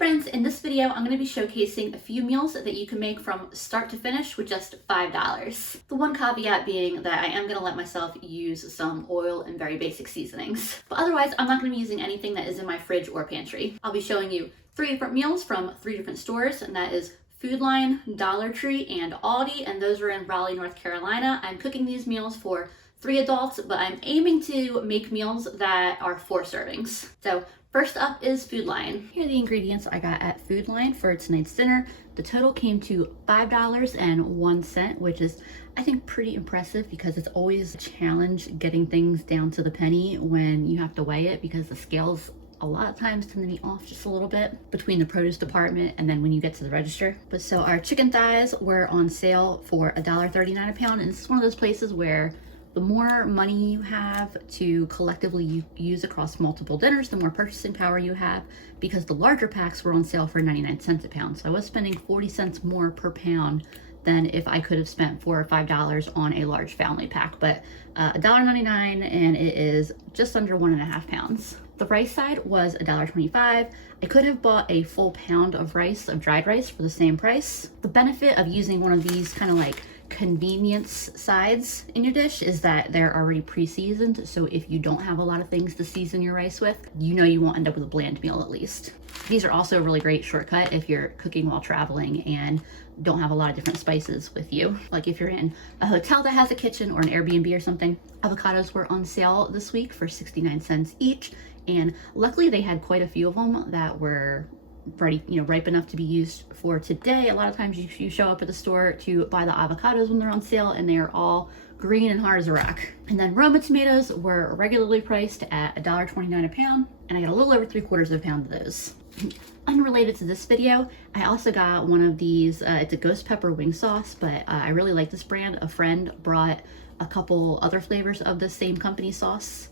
friends, in this video I'm going to be showcasing a few meals that you can make from start to finish with just $5. The one caveat being that I am going to let myself use some oil and very basic seasonings. But otherwise, I'm not going to be using anything that is in my fridge or pantry. I'll be showing you 3 different meals from 3 different stores, and that is Food Line, Dollar Tree, and Aldi, and those are in Raleigh, North Carolina. I'm cooking these meals for 3 adults, but I'm aiming to make meals that are 4 servings. So first up is Food Line. Here are the ingredients I got at Food Line for tonight's dinner. The total came to $5.01, which is, I think, pretty impressive because it's always a challenge getting things down to the penny when you have to weigh it, because the scales a lot of times tend to be off just a little bit between the produce department and then when you get to the register. But so our chicken thighs were on sale for $1.39 a pound, and this is one of those places where the more money you have to collectively use across multiple dinners, the more purchasing power you have, because the larger packs were on sale for 99 cents a pound. So I was spending 40 cents more per pound than if I could have spent $4 or $5 on a large family pack. But $1.99, and it is just under 1.5 pounds. The rice side was $1.25. I could have bought a full pound of rice, of dried rice, for the same price. The benefit of using one of these kind of like convenience sides in your dish is that they're already pre-seasoned, so if you don't have a lot of things to season your rice with, you know you won't end up with a bland meal at least. These are also a really great shortcut if you're cooking while traveling and don't have a lot of different spices with you. Like if you're in a hotel that has a kitchen or an Airbnb or something. Avocados were on sale this week for 69 cents each, and luckily they had quite a few of them that were ready, ripe enough to be used for today. A lot of times you show up at the store to buy the avocados when they're on sale and they are all green and hard as a rock. And then Roma tomatoes were regularly priced at $1.29 a pound, and I got a little over 3/4 of a pound of those. Unrelated to this video, I also got one of these, it's a ghost pepper wing sauce, but I really like this brand. A friend brought a couple other flavors of the same company sauce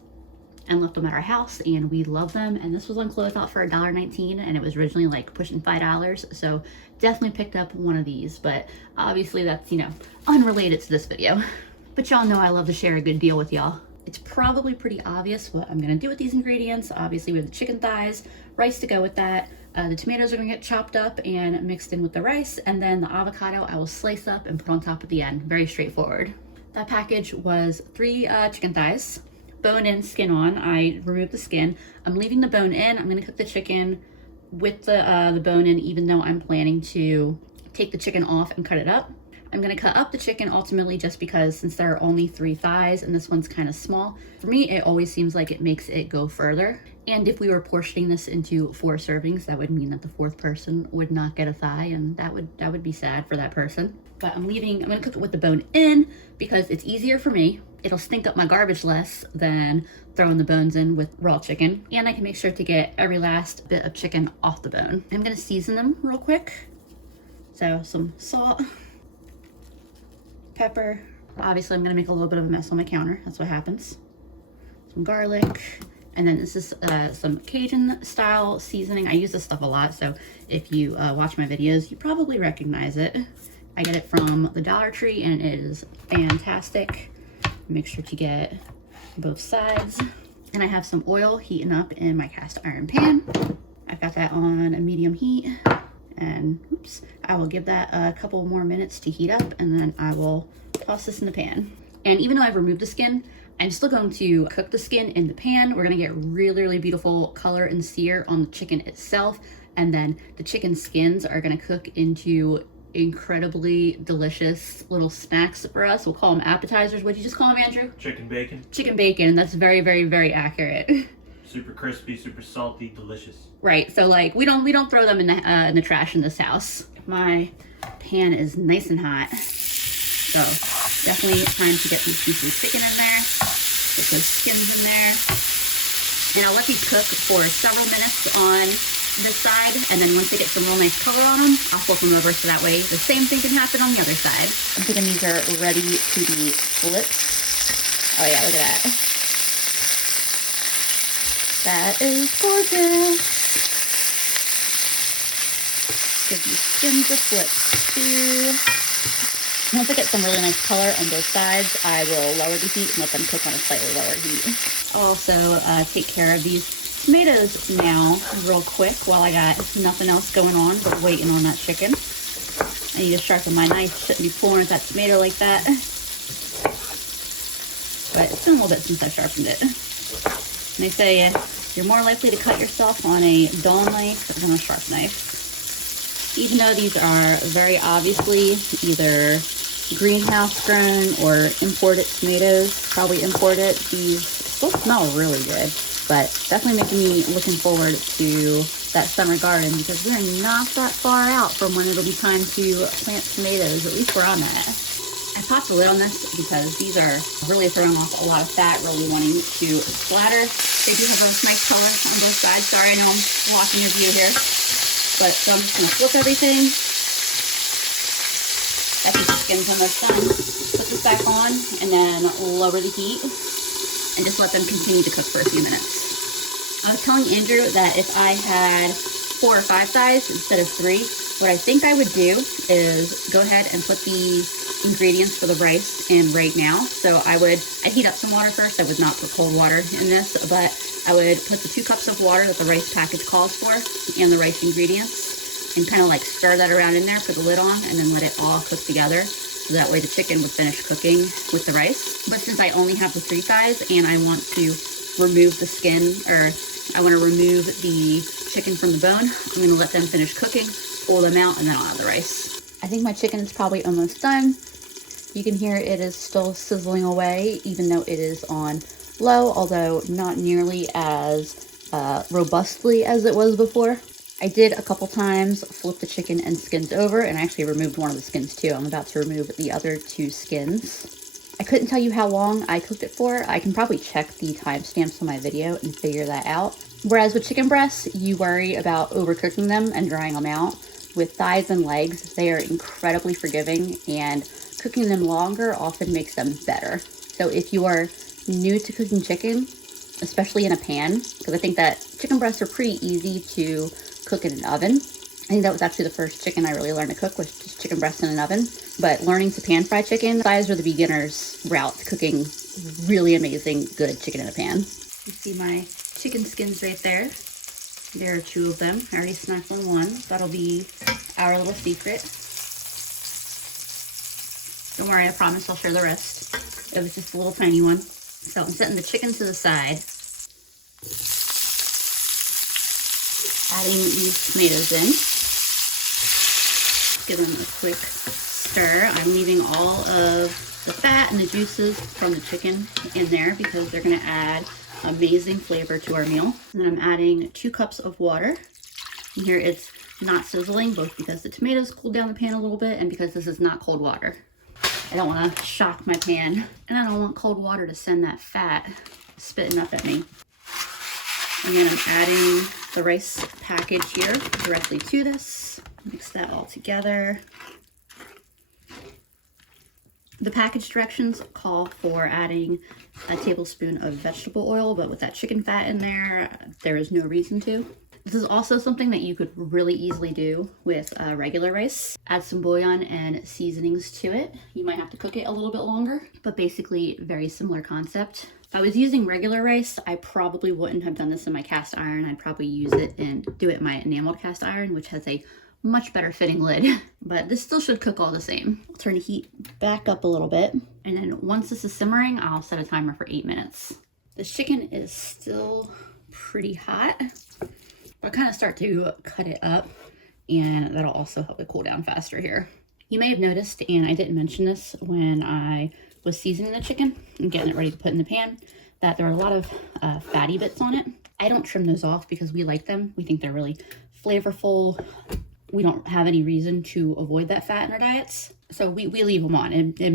and left them at our house, and we love them. And this was on closeout for $1.19, and it was originally like pushing $5, so definitely picked up one of these. But obviously that's, unrelated to this video. But y'all know I love to share a good deal with y'all. It's probably pretty obvious what I'm gonna do with these ingredients. Obviously we have the chicken thighs, rice to go with that. The tomatoes are gonna get chopped up and mixed in with the rice, and then the avocado I will slice up and put on top at the end. Very straightforward. That package was 3 chicken thighs. Bone in, skin on. I removed the skin. I'm leaving the bone in. I'm going to cook the chicken with the bone in, even though I'm planning to take the chicken off and cut it up. I'm going to cut up the chicken ultimately just because, since there are only 3 thighs and this one's kind of small, for me it always seems like it makes it go further. And if we were portioning this into 4 servings, that would mean that the 4th person would not get a thigh, and that would be sad for that person. But I'm going to cook it with the bone in because it's easier for me. It'll stink up my garbage less than throwing the bones in with raw chicken. And I can make sure to get every last bit of chicken off the bone. I'm gonna season them real quick. So some salt, pepper. Obviously I'm gonna make a little bit of a mess on my counter. That's what happens. Some garlic. And then this is some Cajun style seasoning. I use this stuff a lot, so if you watch my videos, you probably recognize it. I get it from the Dollar Tree and it is fantastic. Make sure to get both sides. And I have some oil heating up in my cast iron pan. I've got that on a medium heat, and oops, I will give that a couple more minutes to heat up, and then I will toss this in the pan. And even though I've removed the skin, I'm still going to cook the skin in the pan. We're gonna get really, really beautiful color and sear on the chicken itself, and then the chicken skins are gonna cook into incredibly delicious little snacks for us. We'll call them appetizers. What'd you just call them, Andrew? Chicken bacon. Chicken bacon. That's very, very, very accurate. Super crispy, super salty, delicious. Right. So like we don't throw them in the trash in this house. My pan is nice and hot, so definitely time to get these pieces of chicken in there. Get those skins in there, and I'll let these cook for several minutes on this side, and then once they get some real nice color on them, I'll flip them over so that way the same thing can happen on the other side. I'm thinking these are ready to be flipped. Oh yeah, look at that. That is gorgeous. Give these skins a flip too. Once I get some really nice color on both sides, I will lower the heat and let them cook on a slightly lower heat. I'll also take care of these tomatoes now real quick while I got nothing else going on but waiting on that chicken. I need to sharpen my knife. Shouldn't be pulling at that tomato like that. But it's been a little bit since I sharpened it. And they say you're more likely to cut yourself on a dull knife than a sharp knife. Even though these are very obviously either greenhouse grown or imported tomatoes, probably imported, these still smell really good. But definitely making me looking forward to that summer garden because we're not that far out from when it'll be time to plant tomatoes, at least where I'm at. I popped the lid on this because these are really throwing off a lot of fat, really wanting to splatter. They do have a nice color on both sides. Sorry, I know I'm blocking your view here. But so I'm just gonna flip everything. That's the skin's almost done. Put this back on and then lower the heat and just let them continue to cook for a few minutes. I was telling Andrew that if I had 4 or 5 thighs instead of 3, what I think I would do is go ahead and put the ingredients for the rice in right now. So I'd heat up some water first. I would not put cold water in this, but I would put the 2 cups of water that the rice package calls for and the rice ingredients and kind of like stir that around in there, put the lid on, and then let it all cook together. So that way the chicken would finish cooking with the rice. But since I only have the 3 thighs and I want to remove the skin, or I want to remove the chicken from the bone, I'm going to let them finish cooking, pull them out, and then I'll add the rice. I think my chicken is probably almost done. You can hear it is still sizzling away, even though it is on low, although not nearly as robustly as it was before. I did a couple times flip the chicken and skins over, and I actually removed one of the skins too. I'm about to remove the other 2 skins. I couldn't tell you how long I cooked it for. I can probably check the timestamps on my video and figure that out. Whereas with chicken breasts, you worry about overcooking them and drying them out. With thighs and legs, they are incredibly forgiving, and cooking them longer often makes them better. So if you are new to cooking chicken, especially in a pan, because I think that chicken breasts are pretty easy to cook in an oven. I think that was actually the first chicken I really learned to cook, was just chicken breast in an oven. But learning to pan fry chicken, thighs are the beginner's route to cooking really amazing, good chicken in a pan. You see my chicken skins right there. There are 2 of them. I already snapped on one. That'll be our little secret. Don't worry, I promise I'll share the rest. It was just a little tiny one. So I'm setting the chicken to the side. Adding these tomatoes in. Give them a quick stir. I'm leaving all of the fat and the juices from the chicken in there because they're going to add amazing flavor to our meal. And then I'm adding 2 cups of water. And here it's not sizzling, both because the tomatoes cooled down the pan a little bit and because this is not cold water. I don't want to shock my pan, and I don't want cold water to send that fat spitting up at me. And then I'm adding the rice package here directly to this. Mix that all together. The package directions call for adding a tablespoon of vegetable oil, but with that chicken fat in there, there is no reason to. This is also something that you could really easily do with regular rice. Add some bouillon and seasonings to it. You might have to cook it a little bit longer, but basically very similar concept. If I was using regular rice, I probably wouldn't have done this in my cast iron. I'd probably use it and do it in my enameled cast iron, which has a much better fitting lid, but this still should cook all the same. I'll turn the heat back up a little bit, and then once this is simmering, I'll set a timer for 8 minutes. This chicken is still pretty hot. I'll kind of start to cut it up, and that'll also help it cool down faster here. You may have noticed, and I didn't mention this when I was seasoning the chicken and getting it ready to put in the pan, that there are a lot of fatty bits on it. I don't trim those off because we like them. We think they're really flavorful. We don't have any reason to avoid that fat in our diets, so we leave them on. It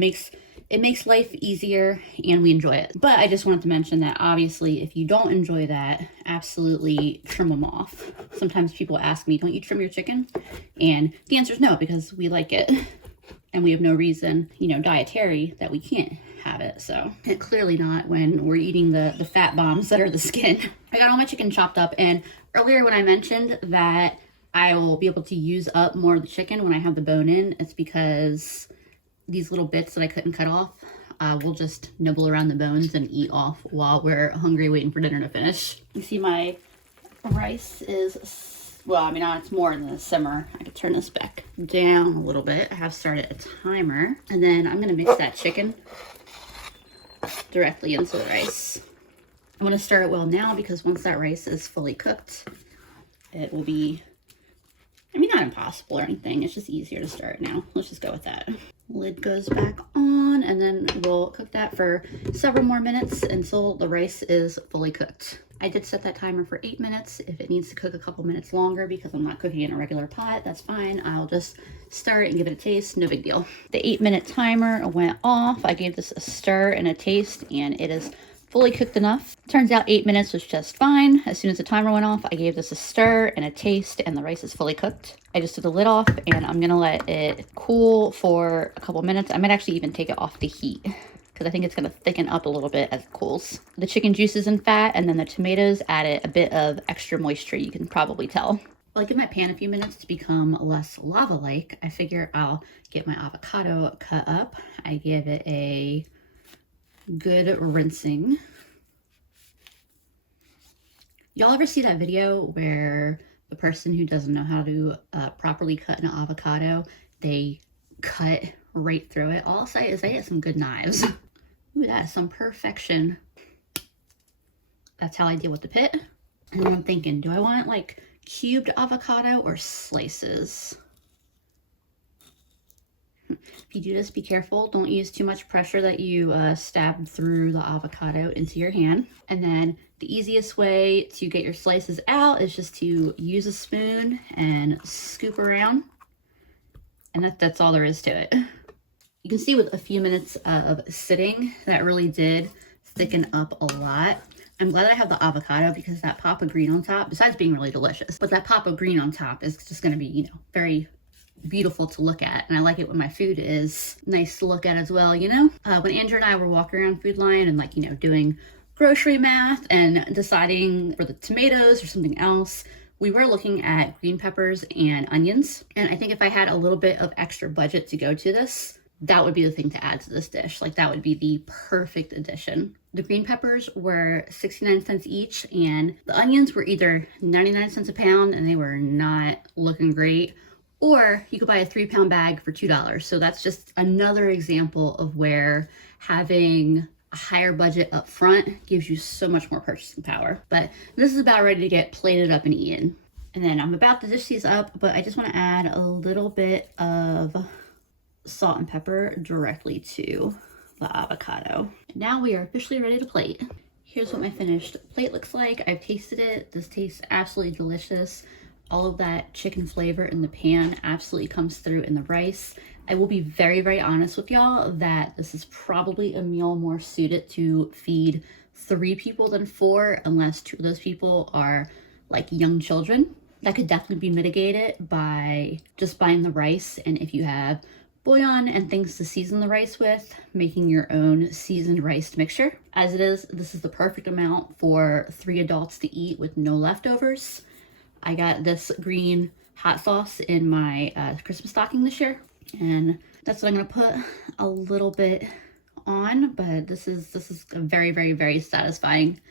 makes life easier, and we enjoy it. But I just wanted to mention that obviously if you don't enjoy that, absolutely trim them off. Sometimes people ask me, don't you trim your chicken? And the answer is no, because we like it. And we have no reason, dietary, that we can't have it. So clearly not when we're eating the fat bombs that are the skin. I got all my chicken chopped up, and earlier when I mentioned that I will be able to use up more of the chicken when I have the bone in, it's because these little bits that I couldn't cut off, we'll just nibble around the bones and eat off while we're hungry waiting for dinner to finish. You see my Rice is, well, I mean, it's more than a simmer. I could turn this back down a little bit. I have started a timer. And then I'm gonna mix that chicken directly into the rice. I want to stir it well now because once that rice is fully cooked, it will be, I mean, not impossible or anything. It's just easier to stir it now. Let's just go with that. Lid goes back on, and then we'll cook that for several more minutes until the rice is fully cooked. I did set that timer for 8 minutes. If it needs to cook a couple minutes longer because I'm not cooking in a regular pot, that's fine. I'll just stir it and give it a taste, no big deal. The 8-minute timer went off. I gave this a stir and a taste, and it is fully cooked enough. Turns out 8 minutes was just fine. As soon as the timer went off, I gave this a stir and a taste, and the rice is fully cooked. I just took the lid off, and I'm gonna let it cool for a couple minutes. I might actually even take it off the heat because I think it's gonna thicken up a little bit as it cools. The chicken juices and fat, and then the tomatoes added a bit of extra moisture, you can probably tell. Well, I give my pan a few minutes to become less lava-like. I figure I'll get my avocado cut up. I give it a good rinsing. Y'all ever see that video where the person who doesn't know how to properly cut an avocado, they cut right through it? All I'll say is they get some good knives. Ooh, that is some perfection. That's how I deal with the pit. And then I'm thinking, do I want like cubed avocado or slices? If you do this, be careful. Don't use too much pressure that you stab through the avocado into your hand. And then the easiest way to get your slices out is just to use a spoon and scoop around. And that's all there is to it. You can see with a few minutes of sitting, that really did thicken up a lot. I'm glad I have the avocado because that pop of green on top, besides being really delicious, but that pop of green on top is just going to be, you know, very beautiful to look at. And I like it when my food is nice to look at as well, you know? When Andrew and I were walking around Food Lion and like, you know, doing grocery math and deciding for the tomatoes or something else, we were looking at green peppers and onions. And I think if I had a little bit of extra budget to go to this, that would be the thing to add to this dish. Like that would be the perfect addition. The green peppers were 69 cents each, and the onions were either 99 cents a pound and they were not looking great, or you could buy a 3-pound bag for $2. So that's just another example of where having a higher budget up front gives you so much more purchasing power. But this is about ready to get plated up and eaten. And then I'm about to dish these up, but I just want to add a little bit of salt and pepper directly to the avocado. Now we are officially ready to plate. Here's what my finished plate looks like. I've tasted it. This tastes absolutely delicious. All of that chicken flavor in the pan absolutely comes through in the rice. I will be very, very honest with y'all that this is probably a meal more suited to feed 3 people than 4, unless 2 of those people are like young children. That could definitely be mitigated by just buying the rice, and if you have bouillon and things to season the rice with, making your own seasoned rice mixture. As it is, this is the perfect amount for 3 adults to eat with no leftovers. I got this green hot sauce in my Christmas stocking this year, and that's what I'm gonna put a little bit on, but this is a very, very, very satisfying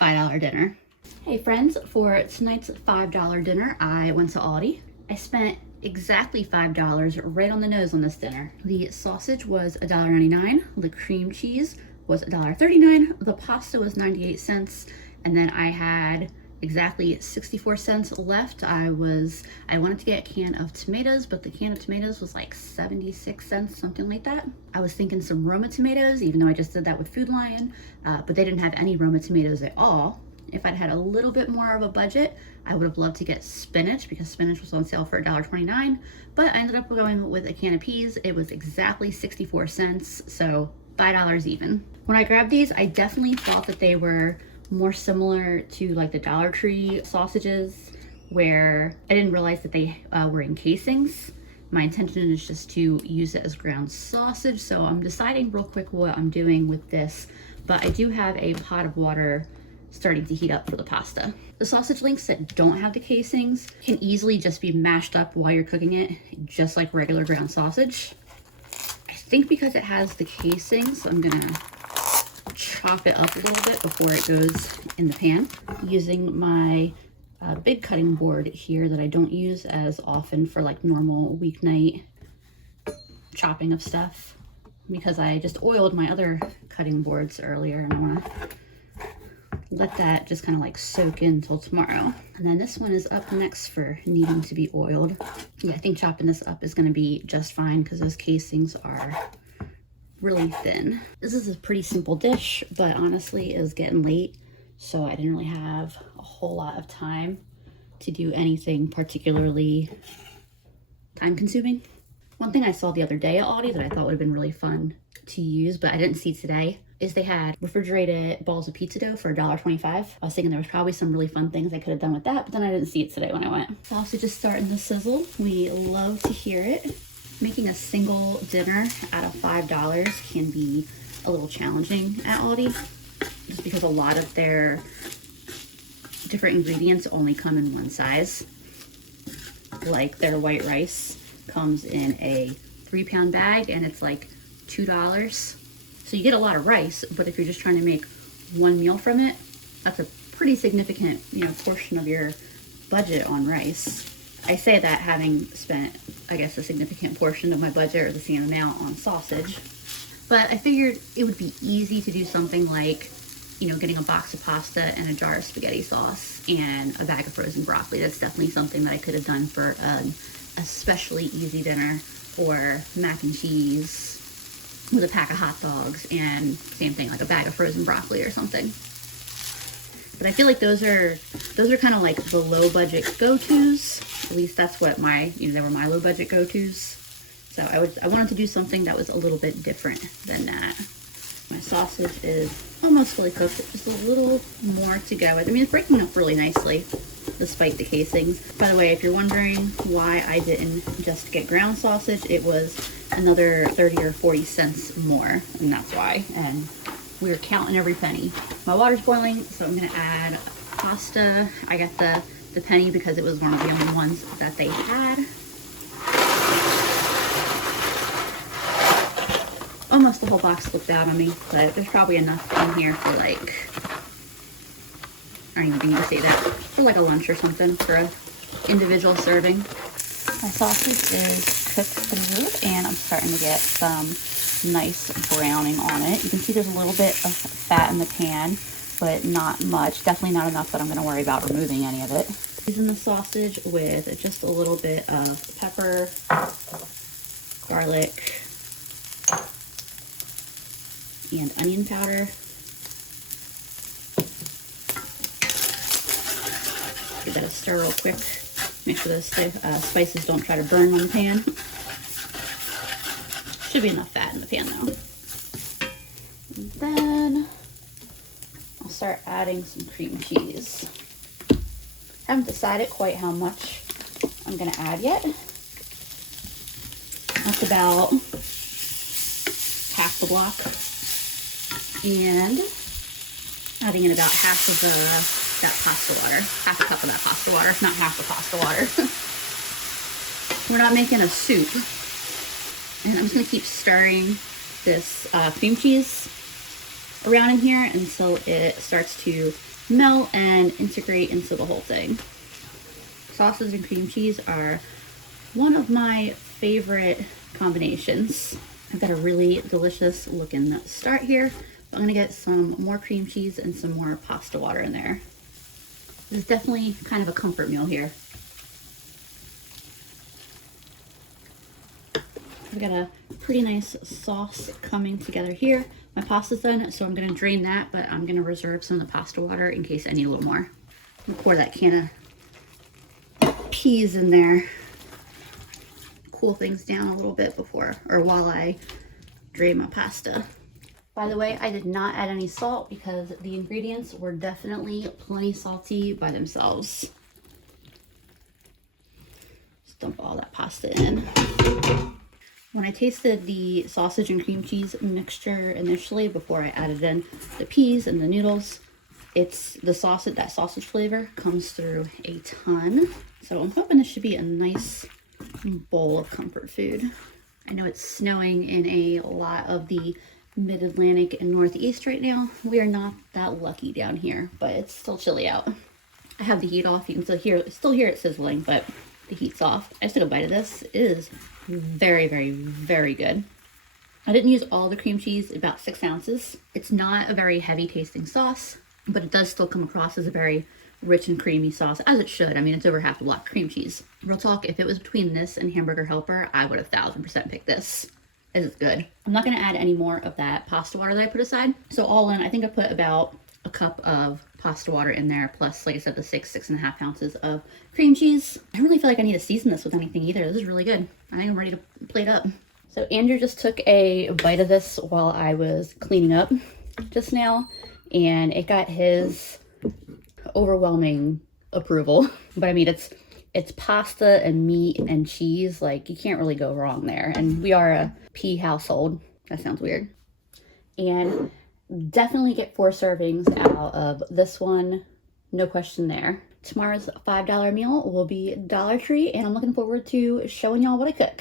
$5 dinner. Hey friends, for tonight's $5 dinner, I went to Aldi. I spent exactly $5 right on the nose on this dinner. The sausage was $1.99, the cream cheese was $1.39, the pasta was 98 cents, and then I had exactly 64 cents left. I wanted to get a can of tomatoes, but the can of tomatoes was like 76 cents, something like that. I was thinking some Roma tomatoes, even though I just did that with Food Lion, but they didn't have any Roma tomatoes at all. If I'd had a little bit more of a budget, I would have loved to get spinach because spinach was on sale for $1.29, but I ended up going with a can of peas. It was exactly 64 cents, so $5 even. When I grabbed these, I definitely thought that they were more similar to like the Dollar Tree sausages, where I didn't realize that they were in casings. My intention is just to use it as ground sausage, so I'm deciding real quick what I'm doing with this, but I do have a pot of water starting to heat up for the pasta. The sausage links that don't have the casings can easily just be mashed up while you're cooking it, just like regular ground sausage. I think because it has the casings, I'm gonna chop it up a little bit before it goes in the pan. Using my a big cutting board here that I don't use as often for like normal weeknight chopping of stuff, because I just oiled my other cutting boards earlier, and I want to let that just kind of like soak in till tomorrow. And then this one is up next for needing to be oiled. Yeah, I think chopping this up is going to be just fine because those casings are really thin. This is a pretty simple dish, but honestly it was getting late, so I didn't really have a whole lot of time to do anything particularly time consuming. One thing I saw the other day at Aldi that I thought would have been really fun to use, but I didn't see today, is they had refrigerated balls of pizza dough for $1.25. I was thinking there was probably some really fun things I could have done with that, but then I didn't see it today when I went. Sausage is starting to sizzle. We love to hear it. Making a single dinner out of $5 can be a little challenging at Aldi, just because a lot of their different ingredients only come in one size. Like their white rice comes in a 3-pound bag and it's like $2. So you get a lot of rice, but if you're just trying to make one meal from it, that's a pretty significant, portion of your budget on rice. I say that having spent, I guess, a significant portion of my budget or the same amount on sausage. But I figured it would be easy to do something like, getting a box of pasta and a jar of spaghetti sauce and a bag of frozen broccoli. That's definitely something that I could have done for an especially easy dinner, or mac and cheese with a pack of hot dogs and same thing, like a bag of frozen broccoli or something. But I feel like those are kind of like the low budget go-tos. At least that's what they were my low budget go-tos. So I wanted to do something that was a little bit different than that. My sausage is almost fully cooked, just a little more to go. I mean, it's breaking up really nicely despite the casings. By the way, if you're wondering why I didn't just get ground sausage, it was another 30 or 40 cents more, and that's why. And we're counting every penny. My water's boiling, so I'm gonna add pasta. I got the penny because it was one of the only ones that they had. Almost the whole box slipped out on me, but there's probably enough in here for like, I don't even think you say that, for like a lunch or something, for a individual serving. My sausage is cooked through and I'm starting to get some nice browning on it. You can see there's a little bit of fat in the pan, but not much. Definitely not enough that I'm going to worry about removing any of it. Season the sausage with just a little bit of pepper, garlic, and onion powder. Give that a stir real quick. Make sure those spices don't try to burn on the pan. Should be enough fat in the pan though. And then I'll start adding some cream cheese. Haven't decided quite how much I'm gonna add yet. That's about half the block. And adding in about half of that pasta water. Half a cup of that pasta water, not half the pasta water. We're not making a soup. And I'm just gonna keep stirring this cream cheese around in here until it starts to melt and integrate into the whole thing. Sausage and cream cheese are one of my favorite combinations. I've got a really delicious looking start here. I'm gonna get some more cream cheese and some more pasta water in there. This is definitely kind of a comfort meal here. I've got a pretty nice sauce coming together here. My pasta's done, so I'm gonna drain that, but I'm gonna reserve some of the pasta water in case I need a little more. I'm gonna pour that can of peas in there. Cool things down a little bit while I drain my pasta. By the way, I did not add any salt because the ingredients were definitely plenty salty by themselves. Just dump all that pasta in. When I tasted the sausage and cream cheese mixture initially, before I added in the peas and the noodles, it's the sausage, that sausage flavor comes through a ton. So I'm hoping this should be a nice bowl of comfort food. I know it's snowing in a lot of the mid-Atlantic and Northeast right now. We are not that lucky down here, but it's still chilly out. I have the heat off. You can still hear it sizzling, but the heat's off. I just took a bite of this. It is very, very, very good. I didn't use all the cream cheese, about 6 ounces. It's not a very heavy tasting sauce, but it does still come across as a very rich and creamy sauce, as it should. I mean, it's over half a block cream cheese. Real talk, if it was between this and Hamburger Helper, I would have 1000% picked this. This is good. I'm not going to add any more of that pasta water that I put aside. So all in, I think I put about a cup of pasta water in there, plus, like I said, the 6.5 ounces of cream cheese. I don't really feel like I need to season this with anything either. This is really good. I think I'm ready to plate up. So Andrew just took a bite of this while I was cleaning up just now, and it got his overwhelming approval. But I mean, it's pasta and meat and cheese. Like, you can't really go wrong there. And we are a pea household. That sounds weird. And definitely get 4 servings out of this one. No question there. Tomorrow's $5 meal will be Dollar Tree, and I'm looking forward to showing y'all what I cook.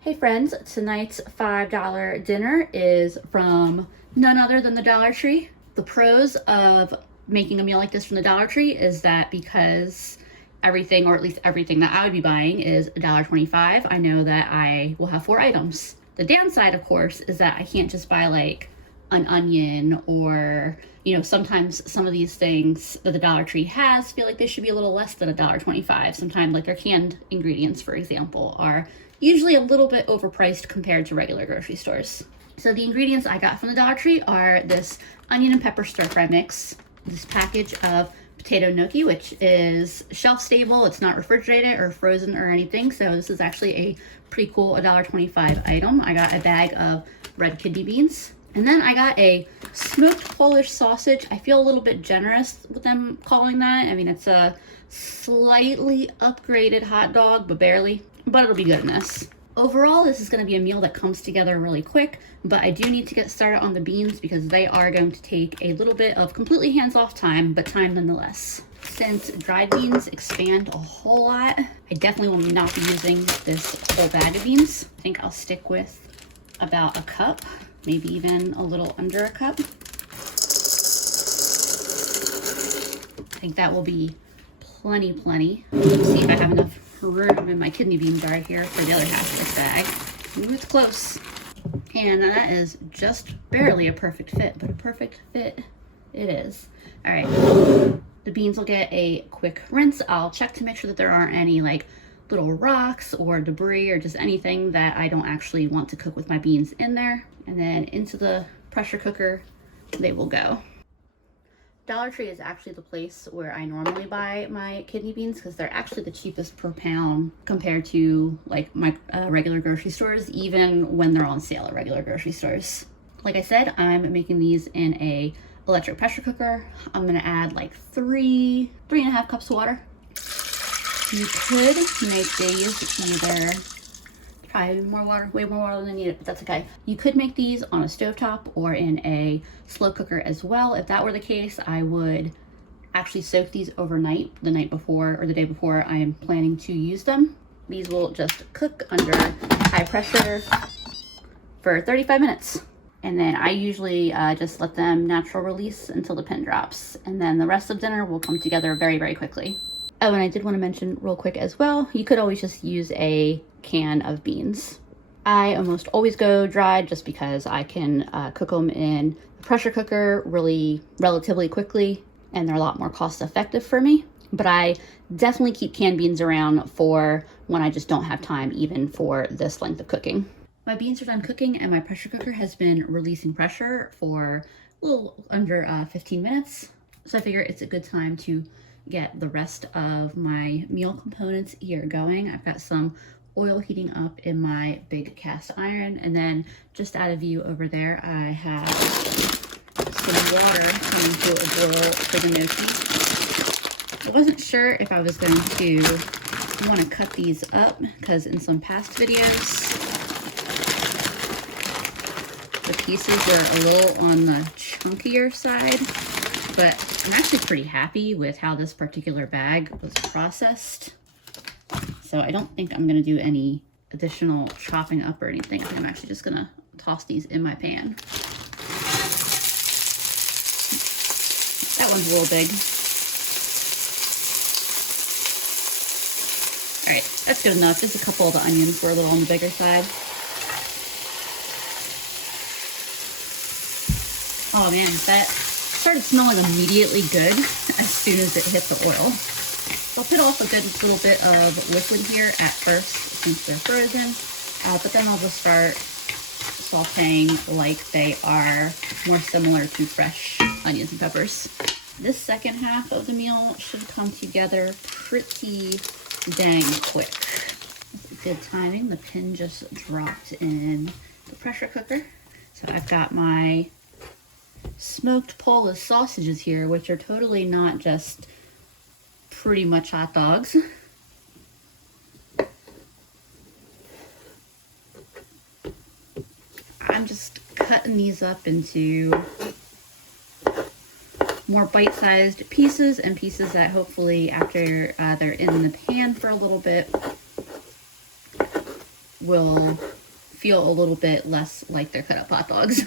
Hey friends, tonight's $5 dinner is from none other than the Dollar Tree. The pros of making a meal like this from the Dollar Tree is that because everything, or at least everything that I would be buying, is $1.25, I know that I will have 4 items. The downside, of course, is that I can't just buy like an onion, or, you know, sometimes some of these things that the Dollar Tree has feel like they should be a little less than $1.25. Sometimes, like their canned ingredients, for example, are usually a little bit overpriced compared to regular grocery stores. So the ingredients I got from the Dollar Tree are this onion and pepper stir fry mix, this package of potato gnocchi, which is shelf stable. It's not refrigerated or frozen or anything. So this is actually a pretty cool $1.25 item. I got a bag of red kidney beans. And then I got a smoked Polish sausage. I feel a little bit generous with them calling that. I mean, it's a slightly upgraded hot dog, but barely. But it'll be good in this. Overall, this is going to be a meal that comes together really quick, but I do need to get started on the beans because they are going to take a little bit of completely hands-off time, but time nonetheless. Since dried beans expand a whole lot, I definitely will not be using this whole bag of beans. I think I'll stick with about a cup, maybe even a little under a cup. I think that will be plenty. Let's see if I have enough room in my kidney bean jar here for the other half of this bag. Ooh, it's close. And that is just barely a perfect fit, but a perfect fit it is. All right, the beans will get a quick rinse. I'll check to make sure that there aren't any like little rocks or debris or just anything that I don't actually want to cook with my beans in there. And then into the pressure cooker they will go. Dollar Tree is actually the place where I normally buy my kidney beans because they're actually the cheapest per pound compared to like my regular grocery stores, even when they're on sale at regular grocery stores. Like I said, I'm making these in a electric pressure cooker. I'm gonna add like 3.5 cups of water. You could make these either, probably more water, way more water than needed, but that's okay. You could make these on a stovetop or in a slow cooker as well. If that were the case, I would actually soak these overnight, the night before or the day before I am planning to use them. These will just cook under high pressure for 35 minutes. And then I usually just let them natural release until the pin drops. And then the rest of dinner will come together very quickly. Oh, and I did want to mention real quick as well, you could always just use a can of beans. I almost always go dried just because I can cook them in the pressure cooker relatively quickly, and they're a lot more cost effective for me. But I definitely keep canned beans around for when I just don't have time even for this length of cooking. My beans are done cooking and my pressure cooker has been releasing pressure for a little under 15 minutes. So I figure it's a good time to get the rest of my meal components here going. I've got some oil heating up in my big cast iron, and then just out of view over there I have some water coming to a boil for the gnocchi. I wasn't sure if I was going to want to cut these up because in some past videos the pieces were a little on the chunkier side, but I'm actually pretty happy with how this particular bag was processed. So I don't think I'm gonna do any additional chopping up or anything. I'm actually just gonna toss these in my pan. That one's a little big. All right, that's good enough. Just a couple of the onions were a little on the bigger side. Oh man, that started smelling immediately good as soon as it hit the oil. So I'll put off a good little bit of liquid here at first since they're frozen, but then I'll just start sauteing like they are more similar to fresh onions and peppers. This second half of the meal should come together pretty dang quick. Good timing. The pin just dropped in the pressure cooker. So I've got my smoked Polish sausages here, which are totally not just pretty much hot dogs. I'm just cutting these up into more bite-sized pieces and pieces that hopefully after they're in the pan for a little bit will feel a little bit less like they're cut up hot dogs.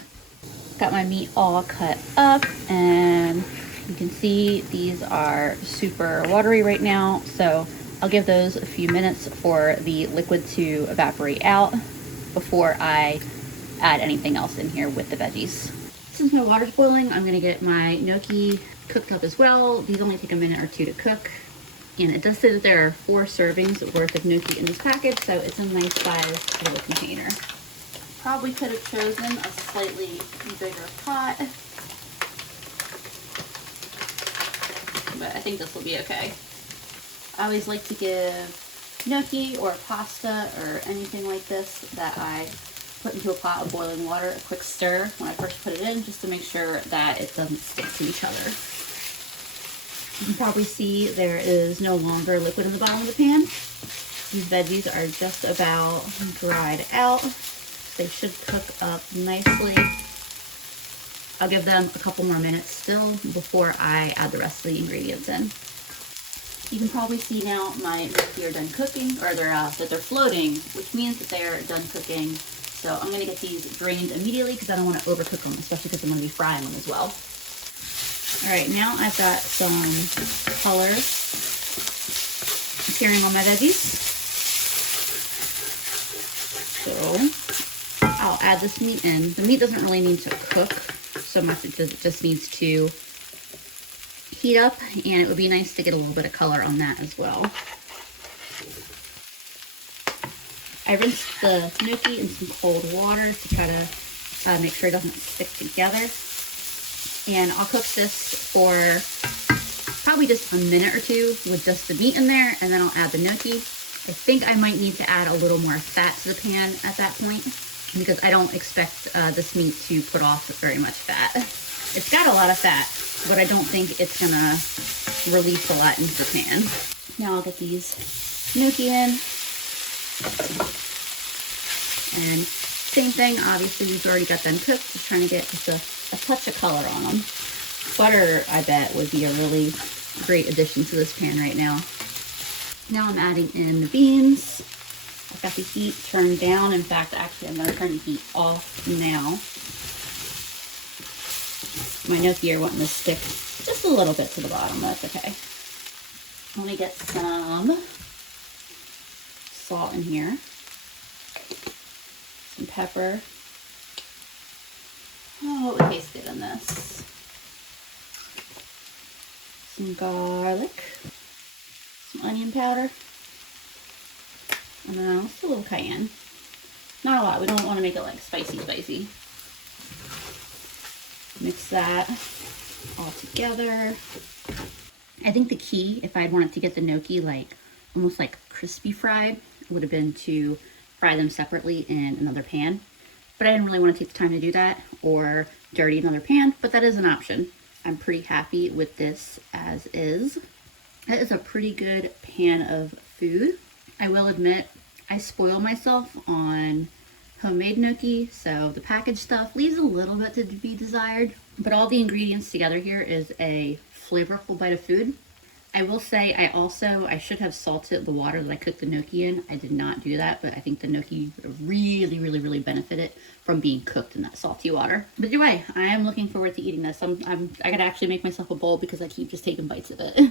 Got my meat all cut up, and you can see these are super watery right now, so I'll give those a few minutes for the liquid to evaporate out before I add anything else in here with the veggies. Since my water's boiling, I'm gonna get my gnocchi cooked up as well. These only take a minute or two to cook. And it does say that there are 4 servings worth of gnocchi in this package, so it's a nice size little container. Probably could have chosen a slightly bigger pot, but I think this will be okay. I always like to give gnocchi or pasta or anything like this that I put into a pot of boiling water a quick stir when I first put it in, just to make sure that it doesn't stick to each other. You can probably see there is no longer liquid in the bottom of the pan. These veggies are just about dried out. They should cook up nicely. I'll give them a couple more minutes still before I add the rest of the ingredients in. You can probably see now my gnocchi are done cooking, or that they're floating, which means that they're done cooking. So I'm gonna get these drained immediately because I don't want to overcook them, especially because I'm gonna be frying them as well. All right, now I've got some color appearing on my veggies. So I'll add this meat in. The meat doesn't really need to cook so much, it just needs to heat up, and it would be nice to get a little bit of color on that as well. I rinsed the gnocchi in some cold water to try to make sure it doesn't stick together. And I'll cook this for probably just a minute or two with just the meat in there, and then I'll add the gnocchi. I think I might need to add a little more fat to the pan at that point, because I don't expect this meat to put off very much fat. It's got a lot of fat, but I don't think it's gonna release a lot into the pan. Now I'll get these gnocchi in. And same thing, obviously we've already got them cooked, just trying to get just a touch of color on them. Butter, I bet, would be a really great addition to this pan right now. Now I'm adding in the beans. I've got the heat turned down. In fact, actually, I'm going to turn the heat off now. My gnocchi are wanting to stick just a little bit to the bottom. That's okay. Let me get some salt in here. Some pepper. Oh, what would taste good in this? Some garlic. Some onion powder. And just a little cayenne. Not a lot. We don't want to make it like spicy. Mix that all together. I think the key, if I'd wanted to get the gnocchi like almost like crispy fried, would have been to fry them separately in another pan. But I didn't really want to take the time to do that or dirty another pan, but that is an option. I'm pretty happy with this as is. That is a pretty good pan of food. I will admit, I spoil myself on homemade gnocchi, so the packaged stuff leaves a little bit to be desired, but all the ingredients together here is a flavorful bite of food. I will say I should have salted the water that I cooked the gnocchi in. I did not do that, but I think the gnocchi really benefited from being cooked in that salty water. But either way, I am looking forward to eating this. I gotta actually make myself a bowl because I keep just taking bites of it.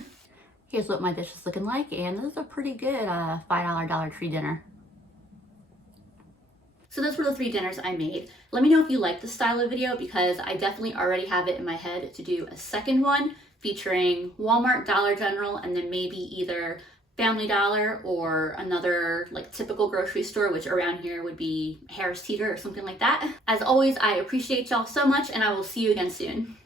Here's what my dish is looking like, and this is a pretty good $5 Dollar Tree dinner. So those were the 3 dinners I made. Let me know if you like this style of video, because I definitely already have it in my head to do a second one featuring Walmart, Dollar General, and then maybe either Family Dollar or another like typical grocery store, which around here would be Harris Teeter or something like that. As always, I appreciate y'all so much, and I will see you again soon.